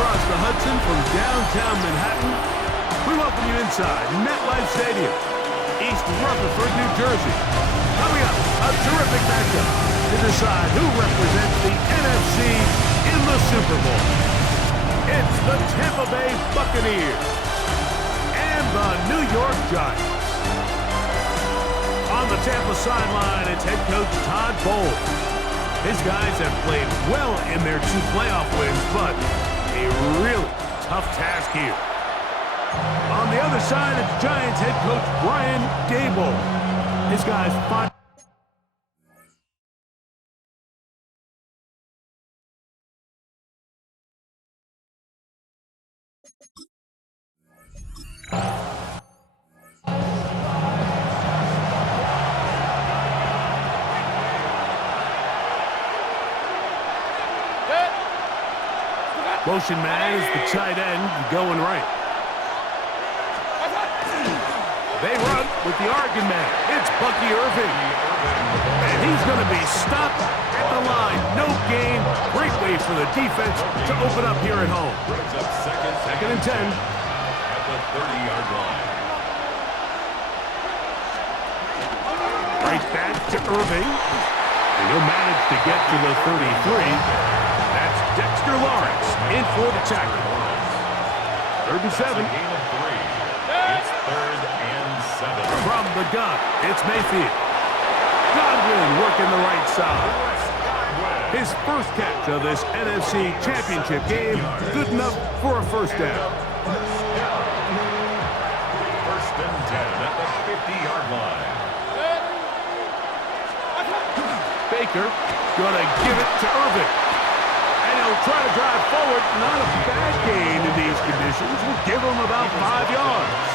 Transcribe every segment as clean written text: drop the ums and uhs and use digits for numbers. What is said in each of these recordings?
across the Hudson from downtown Manhattan, we welcome you inside MetLife Stadium, East Rutherford, New Jersey. Coming up, a terrific matchup to decide who represents the NFC in the Super Bowl. It's the Tampa Bay Buccaneers and the New York Giants. On the Tampa sideline, it's head coach Todd Bowles. His guys have played well in their 2 playoff wins, but a really tough task here. On the other side, it's Giants head coach Brian Daboll. His guys fought. Motion man is the tight end going right. They run with the Oregon man. It's Bucky Irving. And he's going to be stopped at the line. No gain. Great way for the defense to open up here at home. Second and 10. At the 30-yard line. Right back to Irving. And he'll manage to get to the 33. That's Dexter Lawrence in for the tackle. 3rd and 7. Gain of 3. It's 3rd and 7. From the gun, it's Mayfield. Godwin working the right side. His first catch of this NFC Championship game, good enough for a first down. 1st and 10 at the 50-yard line. Baker gonna give it to Irving. And he'll try to drive forward. Not a bad gain in these conditions. We'll give him about 5 yards.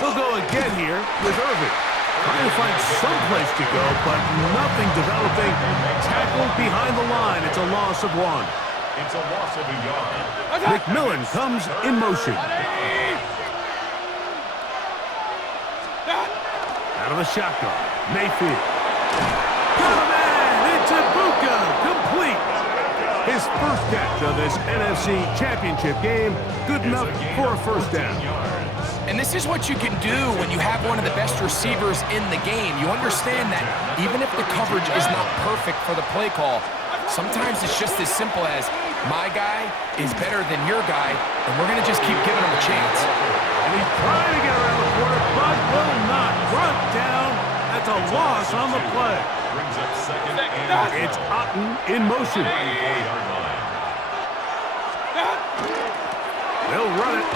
He'll go again here with Irving. Trying to find some place to go, but nothing developing. Tackled behind the line. It's a loss of 1. It's a loss of a yard. McMillan comes in motion. Out of the shotgun. Mayfield. Got a man! It's Ibuka! Complete! His first catch of this NFC Championship game. Good enough for a first down. And this is what you can do when you have one of the best receivers in the game. You understand that even if the coverage is not perfect for the play call, sometimes it's just as simple as my guy is better than your guy, and we're going to just keep giving him a chance. And he's trying to get around the corner, but will not. Brought down. That's a loss on the play. Brings up 2nd and 12. It's Otten in motion. 34-yard line. They'll run it.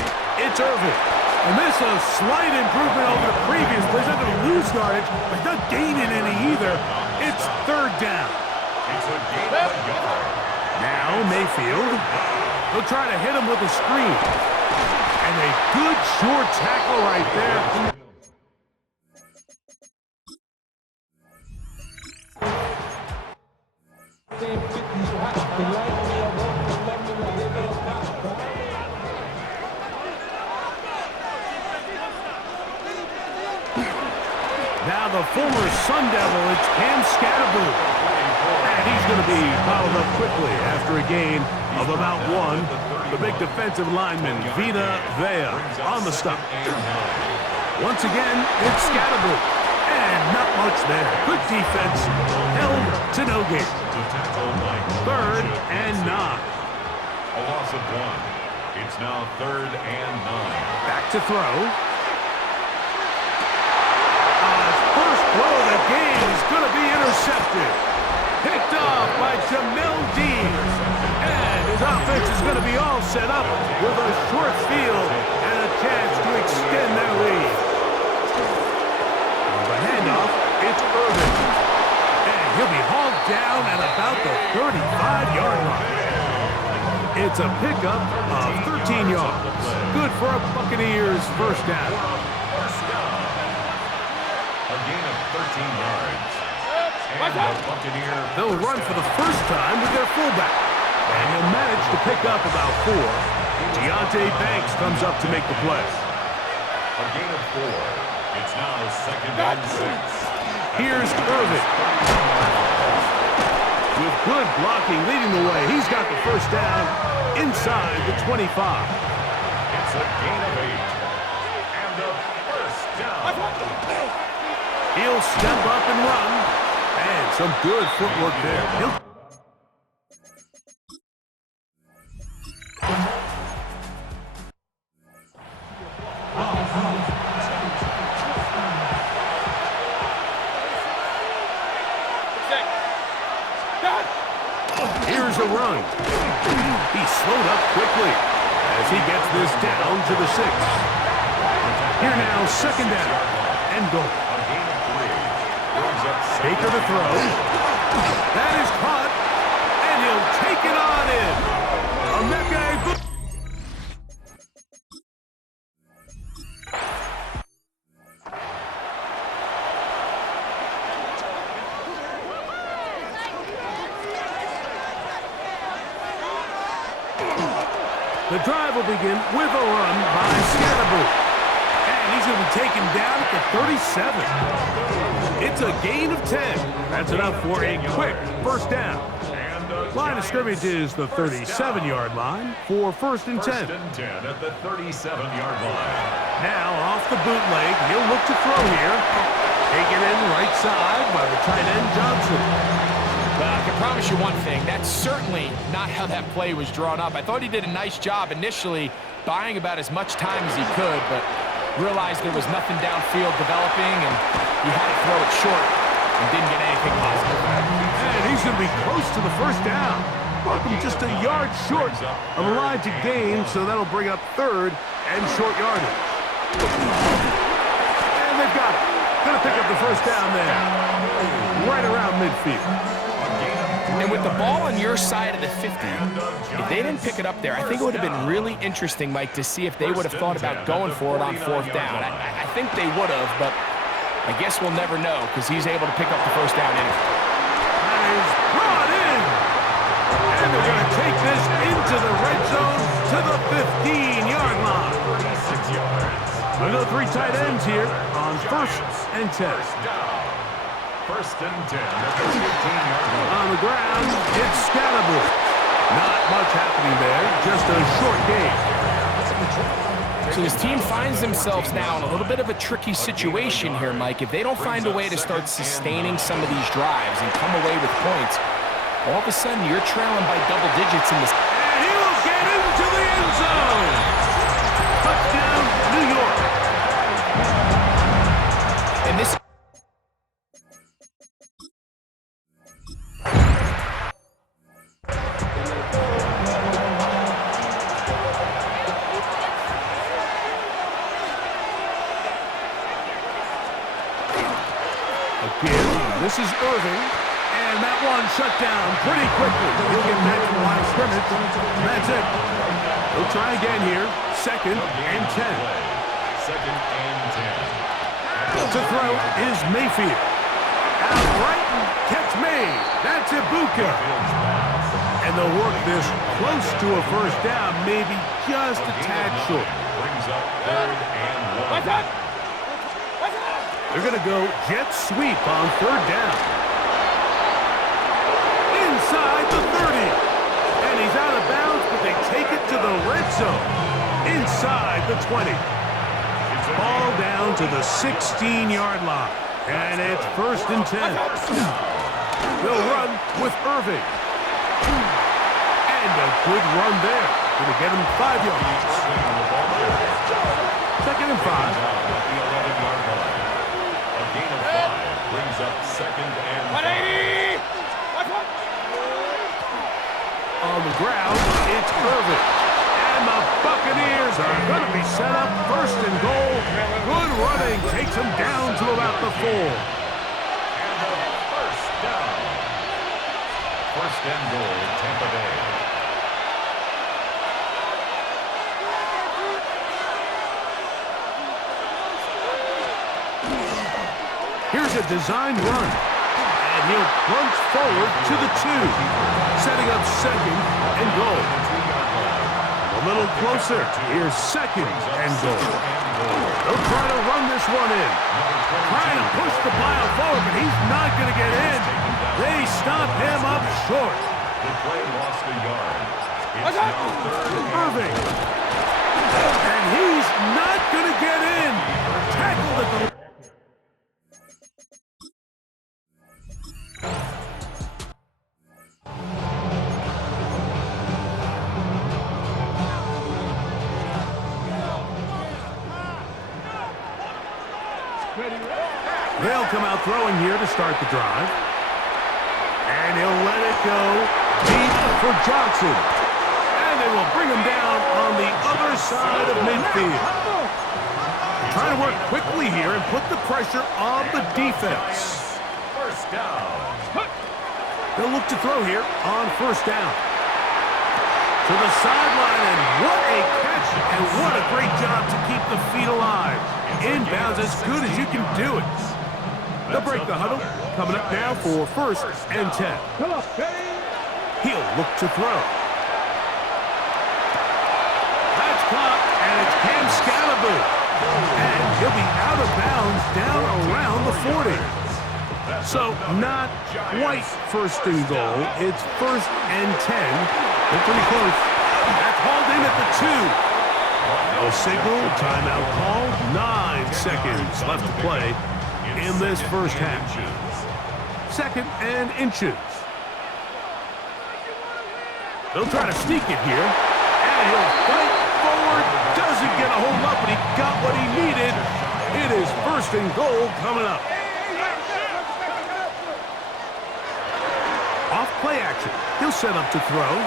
It's Irving. And this is a slight improvement over the previous play. He's not going to lose yardage, but he's not gaining any either. It's 3rd down. It's a gain of a yard. Now Mayfield. He'll try to hit him with a screen. And a good short tackle right there. Now the former Sun Devil, it's Cam Scatterboo. And he's going to be bottled up quickly after a gain of about 1. The big defensive lineman, Vita Vea, on the stop. Once again, it's Scatterboo. And not much there. Good defense. Held to no gain. 3rd and 9. A loss of 1. It's now 3rd and 9. Back to throw. First throw of the game is going to be intercepted. Picked off by Jamel Dean. And his offense is going to be all set up with a short field and a chance to extend their lead. On the handoff, it's Irving. And he'll be hauled down at about the 35-yard line. It's a pickup of 13 yards. Good for a Buccaneers first down. A gain of 13 yards. And the Buccaneer. They'll run for the first time with their fullback. And he'll manage to pick up about 4. Deontay Banks comes up to make the play. A gain of 4. It's now 2nd and 6. Here's Irving. With Good blocking leading the way. He's got the first down inside the 25. It's a gain of 8. And a first down. He'll step up and run. And some good footwork there. Here's a run. He slowed up quickly as he gets this down to the 6. Here now, second down and goal. Baker to throw. That is caught, and he'll take it on in. Emeka. The drive will begin with a run by Scatterboot. And he's going to be taken down at the 37. It's a gain of 10. That's enough for a quick first down. Line of scrimmage is the 37-yard line for first and 10. First and 10 at the 37-yard line. Now off the bootleg, he'll look to throw here. Taken in right side by the tight end Johnson. Well, I can promise you one thing. That's certainly not how that play was drawn up. I thought he did a nice job initially buying about as much time as he could, but realized there was nothing downfield developing, and he had to throw it short and didn't get anything positive. And he's going to be close to the first down. Welcome just a yard short of the line to gain, so that'll bring up third and short yardage. And they've got it. Going to pick up the first down there, right around midfield. And with the ball on your side of the 50, if they didn't pick it up there, I think it would have been really interesting, Mike, to see if they would have thought about going for it on fourth down. I think they would have, but I guess we'll never know because he's able to pick up the first down anyway. That is brought in. And they're going to take this into the red zone to the 15-yard line. 36 yards. We'll go 3 tight ends here on first and 10. First and 10 at the 15-yard line. On the ground, it's Scatterboot. Not much happening there, just a short gain. So this team finds themselves now in a little bit of a tricky situation here, Mike. If they don't find a way to start sustaining some of these drives and come away with points, all of a sudden you're trailing by double digits in this. And he will get into the end zone. Touchdown, New York. And this. This is Irving, and that one shut down pretty quickly. He'll get back to the line of scrimmage. That's it. He'll try again here. Second and 10. Second and 10. To throw is Mayfield. Out right, catch made. That's Ibuka. And they'll work this close to a first down, maybe just a tad short. Brings up third and 1. What's up? They're going to go jet sweep on third down. Inside the 30. And he's out of bounds, but they take it to the red zone. Inside the 20. Ball down to the 16-yard line. And it's first and 10. They'll run with Irving. And a good run there. Going to get him 5 yards. Second and 5. Brings up second and 180! On the ground, it's Irving. And the Buccaneers are going to be set up first and goal. Good running takes them down to about the 4. And the first down. First and goal, Tampa Bay. Here's a designed run, and he'll plunge forward to the 2, setting up second and goal. A little closer, here's second and goal. They'll try to run this one in. Trying to push the pile forward, but he's not going to get in. They stop him up short. The play lost a yard. It's now third and Irving. And he's not going to get in. Tackled at the... They'll come out throwing here to start the drive. And he'll let it go deep for Johnson. And they will bring him down on the other side of midfield. Trying to work quickly here and put the pressure on the defense. first down. They'll look to throw here on first down. To the sideline, and what a catch, and what a great job to keep the feet alive. Inbounds as good as you can do it. They'll break the huddle. Coming up now for first and 10. He'll look to throw. That's caught, and it's Cam Scalaboo. And he'll be out of bounds down around the 40. So not quite first and goal. It's first and 10. They're pretty close. That's hauled in at the 2. No signal, timeout called. 9 seconds left to play in this first half. Second and inches. They'll try to sneak it here. And he'll fight forward. Doesn't get a hold up, but he got what he needed. It is first and goal coming up. Off play action. He'll set up to throw.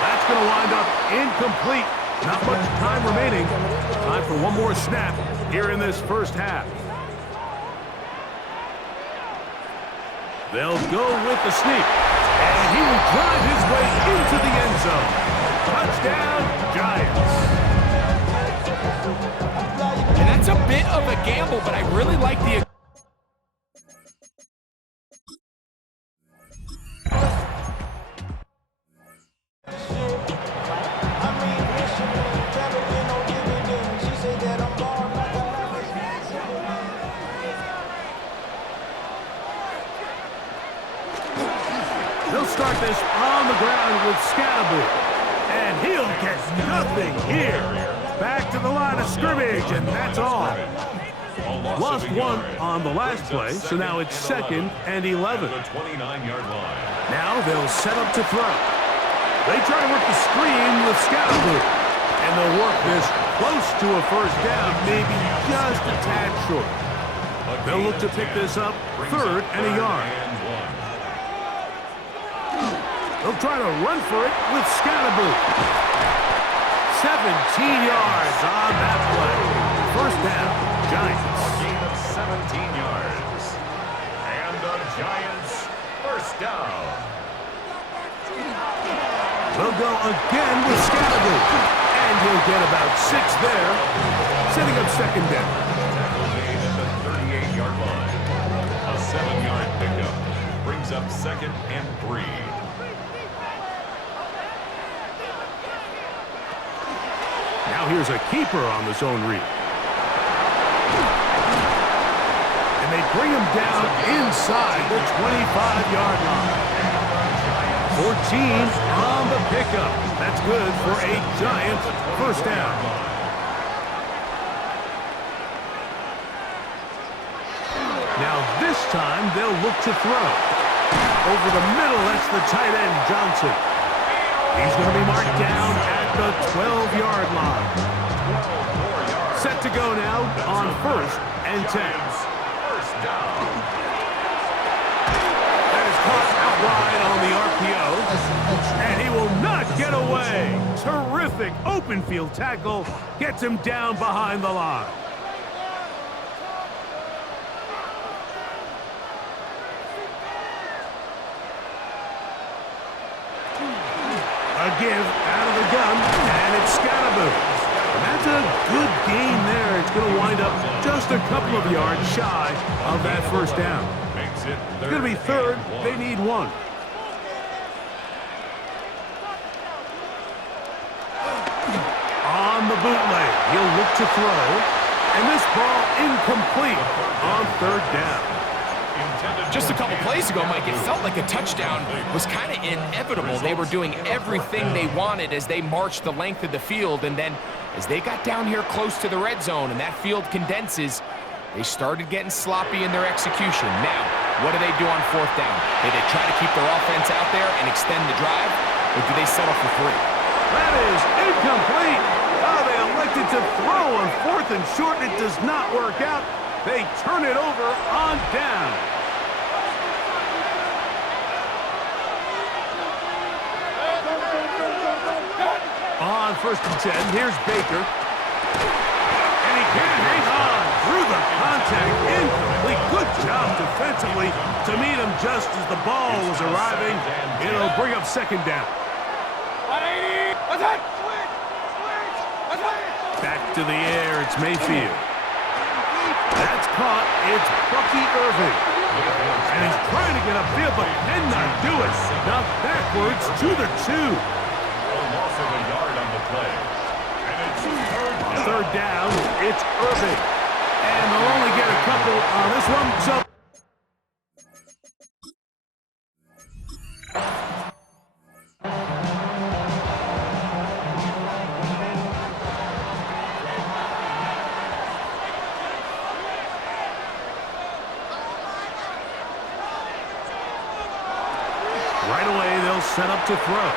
That's going to wind up incomplete. Not much time remaining. Time for one more snap here in this first half. They'll go with the sneak. And he will drive his way into the end zone. Touchdown, Giants. And that's a bit of a gamble, but I really like the... They'll start this on the ground with Scalaboo. And he'll get nothing here. Back to the line of scrimmage, and that's all. Lost one on the last play, so now it's second and 11. Now they'll set up to throw. They try to work the screen with Scalaboo. And they'll work this close to a first down, maybe just a tad short. They'll look to pick this up third and a yard. They'll try to run for it with Scalaboo. 17 yards on that play. First down, Giants. Gain of 17 yards. And the Giants, first down. They'll go again with Scalaboo. And he'll get about 6 there, setting up second down. Tackle made at the 38-yard line. A 7-yard pickup brings up second and 3. Now here's a keeper on the zone read. And they bring him down inside the 25-yard line. 14 on the pickup. That's good for a Giants first down. Now this time they'll look to throw. Over the middle, that's the tight end, Johnson. He's going to be marked down at the 12-yard line. Set to go now on first and 10. First down. That is caught out wide on the RPO. And he will not get away. Terrific open field tackle. Gets him down behind the line. A give out of the gun, and it's Scalaboo. And that's a good gain there. It's going to wind up just a couple of yards shy of that first down. Makes it It's going to be third. They need 1. On the bootleg, he'll look to throw. And this ball incomplete on third down. Just a couple plays ago, Mike, it felt like a touchdown was kind of inevitable. They were doing everything they wanted as they marched the length of the field, and then as they got down here close to the red zone and that field condenses, they started getting sloppy in their execution. Now, what do they do on fourth down? Do they try to keep their offense out there and extend the drive, or do they settle for 3? That is incomplete. Oh, they elected to throw on fourth and short, and it does not work out. They turn it over on down. On first and 10, here's Baker. And he can't hang on through the contact. Incomplete. Good job defensively to meet him just as the ball was arriving. It'll bring up second down. Back to the air, it's Mayfield. That's caught, it's Bucky Irving. And he's trying to get upfield, but cannot do it. Now backwards to the 2. A loss of a yard on the play. And it's third down, it's Irving. And they'll only get a couple on this one, so... Right away, they'll set up to throw.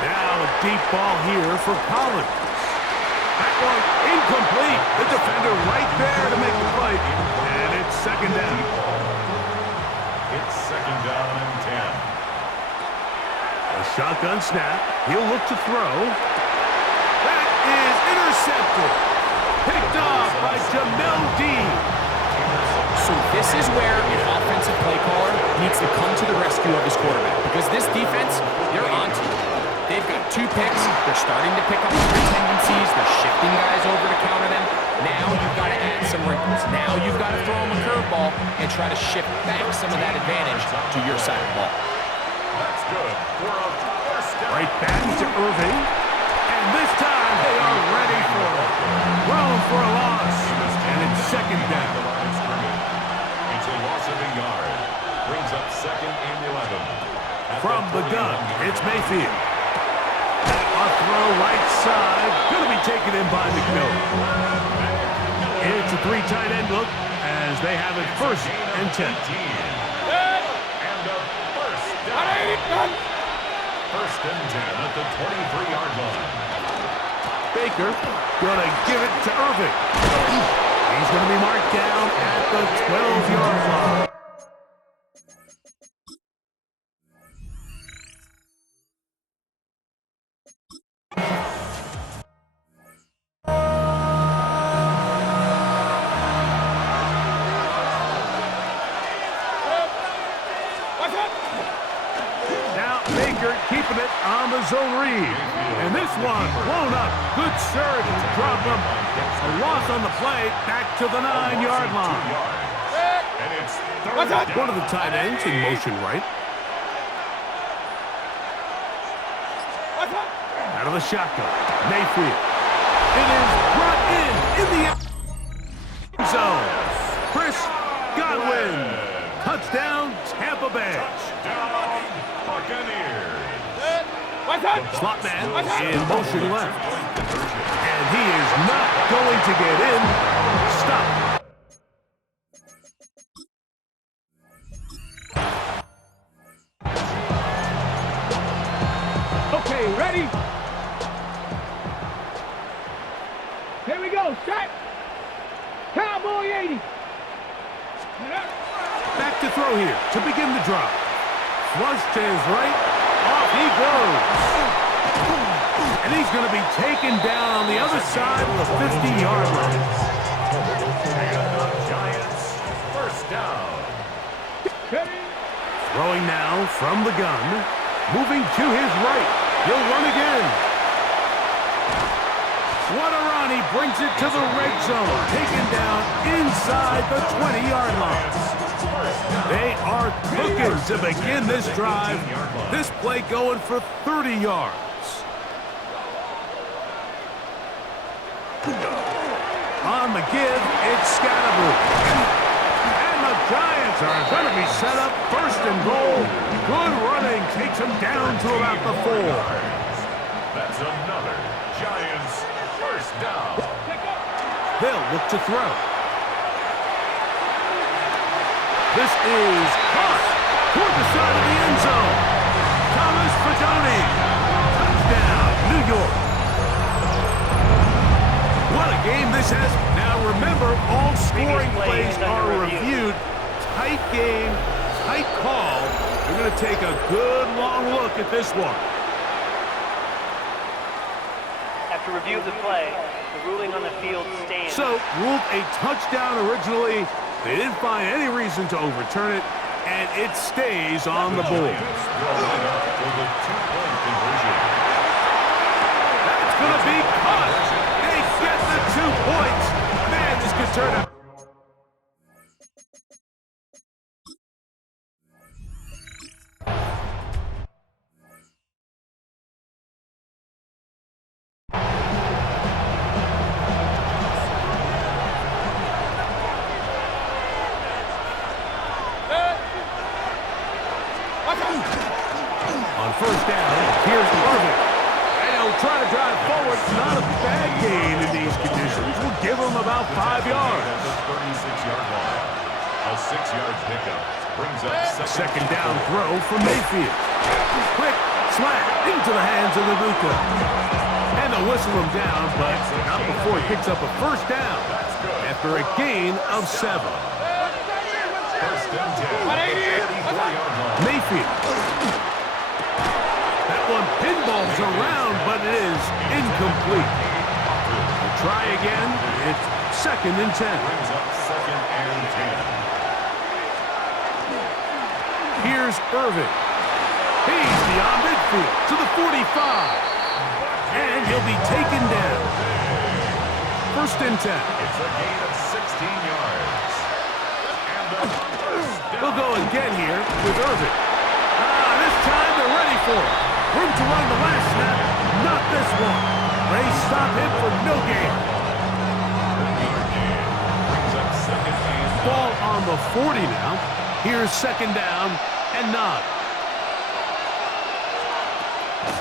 Now a deep ball here for Collins. That one incomplete. The defender right there to make the play. And it's second down. It's second down and 10. A shotgun snap. He'll look to throw. That is intercepted. Picked off by Jamel Dean. So this is where an offensive play caller needs to come to the rescue of his quarterback, because this defense, they're on to it. They've got 2 picks. They're starting to pick up their tendencies. They're shifting guys over to counter them. Now you've got to add some wrinkles. Now you've got to throw them a curveball and try to shift back some of that advantage to your side of the ball. That's good. For a first down. Right back to Irving. And this time they are ready for it. Thrown for a loss. And it's second down. It's a loss of a yard. Brings up second and 11. From the gun, it's Mayfield. A throw right side. Going to be taken in by McMillan. It's a 3 tight end look as they have it first and 10. And a first down. First and 10 at the 23-yard line. Baker going to give it to Irving. He's going to be marked down at the 12-yard line. Now Baker keeping it on the zone read. And this one blown up. Good surge to drop him. A loss on the play back to the 9-yard line. And it's third down. One of the tight ends in motion right. Out of the shotgun. Mayfield. It is brought in the end zone. Chris Godwin. Touchdown, Tampa Bay. Touchdown, Buccaneers. Slot man in motion left. And he is not going to get in. Stop. Okay, ready? Here we go, set. Cowboy 80. Back to throw here to begin the drive. Flush to his right. Off he goes. And he's going to be taken down on the other side of the 50-yard line. And the Giants first down. Throwing now from the gun. Moving to his right. He'll run again. What a run. He brings it to the red zone. Taken down inside the 20-yard line. They are cooking to begin this drive. This play going for 30 yards. On the give, it's Scatterboo. And the Giants offense are going to be set up first and goal. Good running takes him down to about the 4. That's another Giants first down. They'll look to throw. This is caught toward the side of the end zone. Thomas Fedoni. Touchdown, New York. What a game this has. Now remember, all scoring plays are reviewed. Tight game, tight call. We're going to take a good long look at this one. After review of the play, the ruling on the field stands. So, ruled a touchdown originally. They didn't find any reason to overturn it, and it stays on the board. That's going to be caught. They get the 2 points. Man, this could turn out. On first down, here's Irvin. And he'll try to drive forward. Not a bad gain in these conditions. We'll give him about 5 yards. 36-yard line. A 6-yard pickup brings up second down throw from Mayfield. Quick slant into the hands of Ibuka. And they'll whistle him down, but not before he picks up a first down after a gain of 7. First and 10. Mayfield. That one pinballs around, but it is incomplete. We'll try again. It's second and 10. Brings up second and 10. Here's Irvin. He's beyond midfield to the 45. And he'll be taken down. First and 10. It's a gain of 16 yards. And a first down. We'll go again here with Irvin. This time they're ready for it. Room to run the last snap. Not this one. They stop him for no gain. Brings up second and Ball on the 40 now. Here's second down and 9.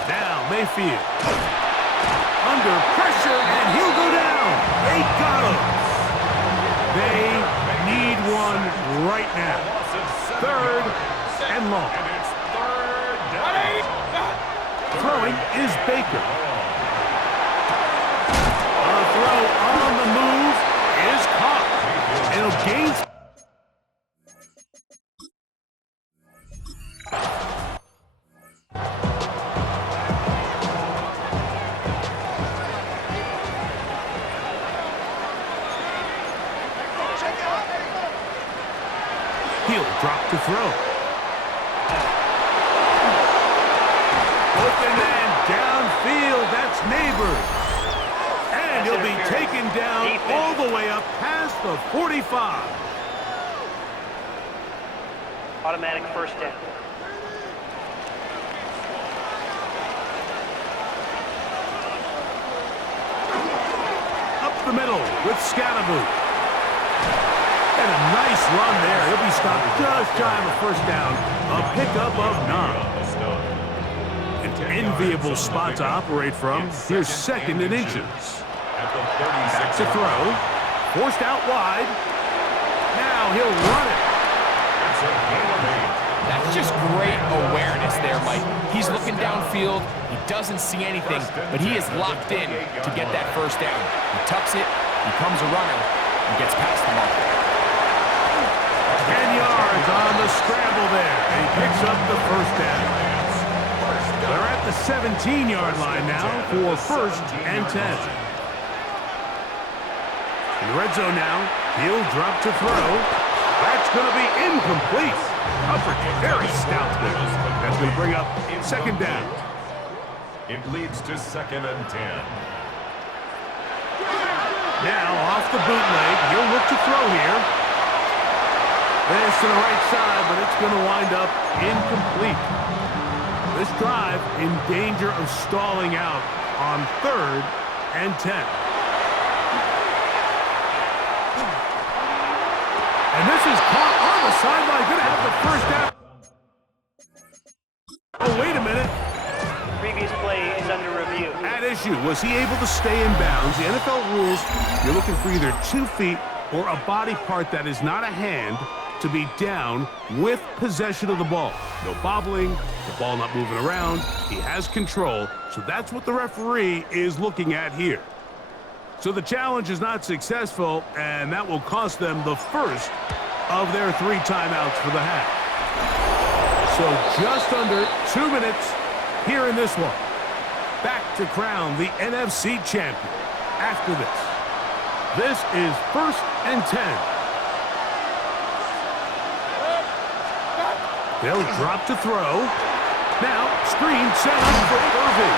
Now Mayfield. Under pressure, and he'll go down. They got him. They need one right now. Third and long. And it's third down. Throwing is Baker. A throw on the move is caught. It'll gain. He'll drop to throw. Open man downfield. That's Neighbors. And he'll be taken down all the way up past the 45. Automatic first down. Up the middle with Scatterboot. And a nice run there. He'll be stopped just shy of a first down. A pickup of 9. An enviable spot to operate from. Here's second and inches. Back to throw. Forced out wide. Now he'll run it. That's just great awareness there, Mike. He's looking downfield. He doesn't see anything, but he is locked in to get that first down. He tucks it, becomes a runner, and gets past the mark. 10 yards on the scramble there. And he picks up the first down. They're at the 17-yard line now for first and 10. In the red zone now, he'll drop to throw. That's going to be incomplete. Coverage very stout there. That's going to bring up second down. It leads to second and 10. Now off the bootleg, he'll look to throw here. This to the right side, but it's going to wind up incomplete. This drive in danger of stalling out on third and 10. And this is caught on the sideline. Going to have the first down. Oh, wait a minute. Previous play is under review. At issue, was he able to stay in bounds? The NFL rules, you're looking for either 2 feet or a body part that is not a hand to be down with possession of the ball. No bobbling, the ball not moving around. He has control, so that's what the referee is looking at here. So the challenge is not successful, and that will cost them the first of their 3 timeouts for the half. So just under 2 minutes here in this one. Back to crown the NFC champion after this. This is 1st and 10. They'll drop to throw. Now, screen set up for Irving.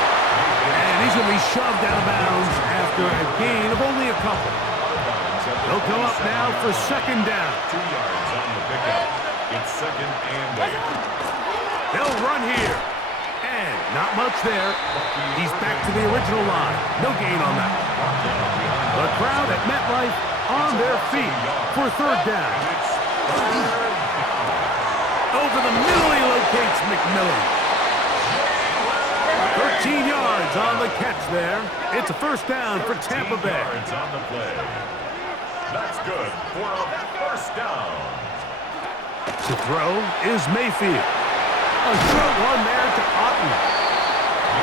And he's going to be shoved out of bounds after a gain of only a couple. They'll come up now for 2nd down. 2 yards on the pickup. It's 2nd and 8. They'll run here. And not much there. He's back to the original line. No gain on that. The crowd at MetLife on their feet for 3rd down. Over the middle, he locates McMillan. 13 yards on the catch there. It's a 1st down for Tampa Bay. Yards on the play. That's good for a 1st down. To throw is Mayfield. A short one there to Otten.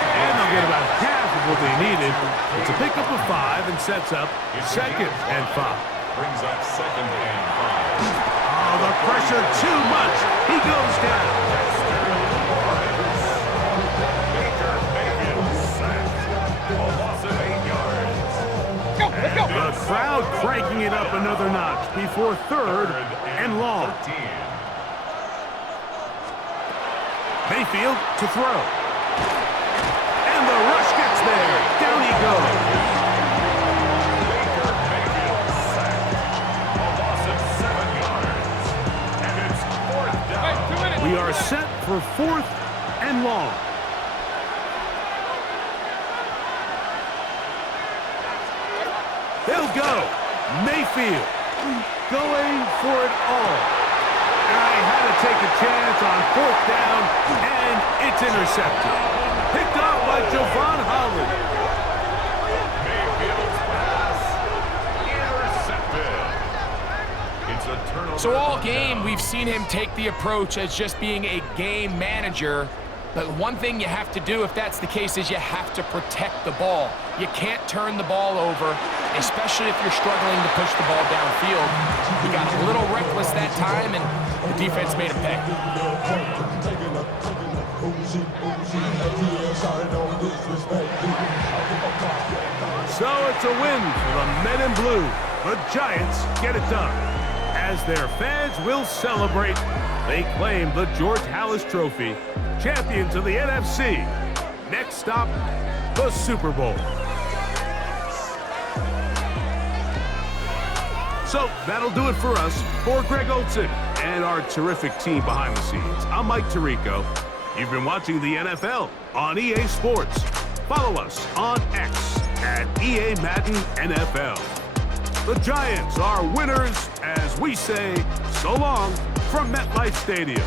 And they'll get about half of what they needed. It's a pickup of 5 and sets up 2nd and 5. Brings up 2nd and 5. Oh, the pressure too much. He goes down. Baker Mayfield sacked. A loss of 8 yards. Let's go. The crowd cranking it up another notch before 3rd and long. 13. Mayfield to throw. And the rush gets there. Down he goes. Baker Mayfield sacked. A loss of 7 yards. And it's 4th down. We are set for 4th and long. They'll go. Mayfield going for it all. I had to take a chance on 4th down, and it's intercepted. Picked off by Javon Holland. Mayfield's pass intercepted. It's a turnover. So all game, we've seen him take the approach as just being a game manager. But one thing you have to do if that's the case is you have to protect the ball. You can't turn the ball over, especially if you're struggling to push the ball downfield. He got a little reckless that time, and the defense made him pay. So it's a win for the Men in Blue. The Giants get it done. As their fans will celebrate, they claim the George Halas Trophy, champions of the NFC. Next stop, the Super Bowl. So that'll do it for us. For Greg Olson and our terrific team behind the scenes, I'm Mike Tirico. You've been watching the NFL on EA Sports. Follow us on X at EA Madden NFL. The Giants are winners as we say so long from MetLife Stadium.